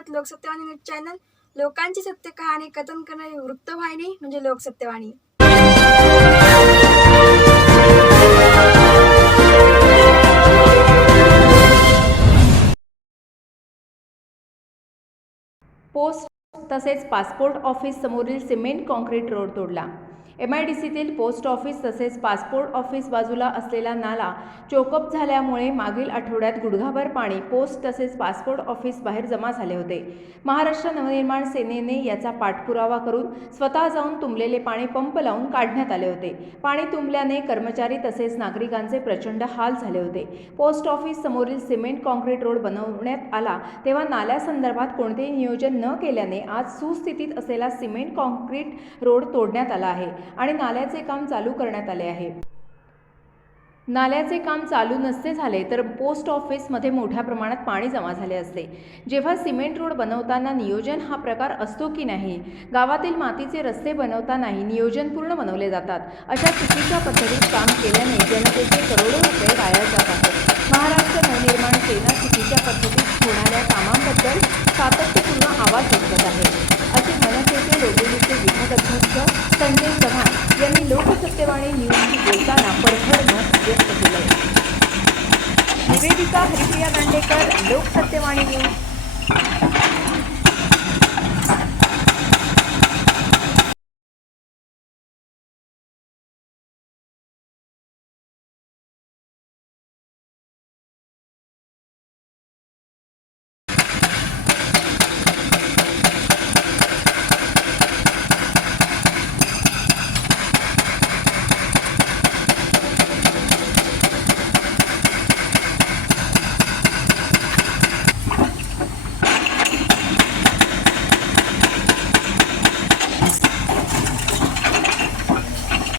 आहात लोकसत्यवाणी news channel लोकांची सत्य कहाणी कथन करणारी वृत्तवाहिनी म्हणजे लोकसत्यवाणी पोस्ट तसेच पासपोर्ट ऑफिस समोरील सिमेंट कॉन्क्रीट रोड तोडला. एम आय डी सीतील पोस्ट ऑफिस तसेच पासपोर्ट ऑफिस बाजूला असलेला नाला चोकअप झाल्यामुळे मागील आठवड्यात गुडघाभर पाणी पोस्ट तसेच पासपोर्ट ऑफिस बाहेर जमा झाले होते. महाराष्ट्र नवनिर्माण सेनेने याचा पाठपुरावा करून स्वतः जाऊन तुंबलेले पाणी पंप लावून काढण्यात आले होते. पाणी तुंबल्याने कर्मचारी तसेच नागरिकांचे प्रचंड हाल झाले होते. पोस्ट ऑफिस समोरील सिमेंट कॉन्क्रीट रोड बनवण्यात आला तेव्हा नाल्यासंदर्भात कोणतेही नियोजन न केल्याने आज सुस्थितीत असलेला सिमेंट कॉन्क्रीट रोड तोडण्यात आला आहे. आणि नाल्याचे काम चालू करण्यात आले आहे. नाल्याचे काम चालू नसते झाले तर पोस्ट ऑफिसमध्ये मोठ्या प्रमाणात पाणी जमा झाले असते. जेव्हा सिमेंट रोड बनवताना नियोजन हा प्रकार असतो की नाही गावातील मातीचे रस्ते बनवतानाही नियोजनपूर्ण बनवले जातात. अशा चुकीच्या पद्धतीत काम केल्याने जनतेचे करोडो रुपये वाया जात आहेत. महाराष्ट्र नवनिर्माण सेना चुकीच्या पद्धतीत होणाऱ्या कामांबद्दल सातत्यपूर्ण आवाज उठवत आहे. असे मनसेचे रोगोलीचे विभागाध्यक्ष संजय चव्हाण सत्यवाणी न्यूजशी बोलताना परखड मत व्यक्त केलं निवेदिका हरिप्रिया दांडेकर लोकसत्यवाणी न्यूज.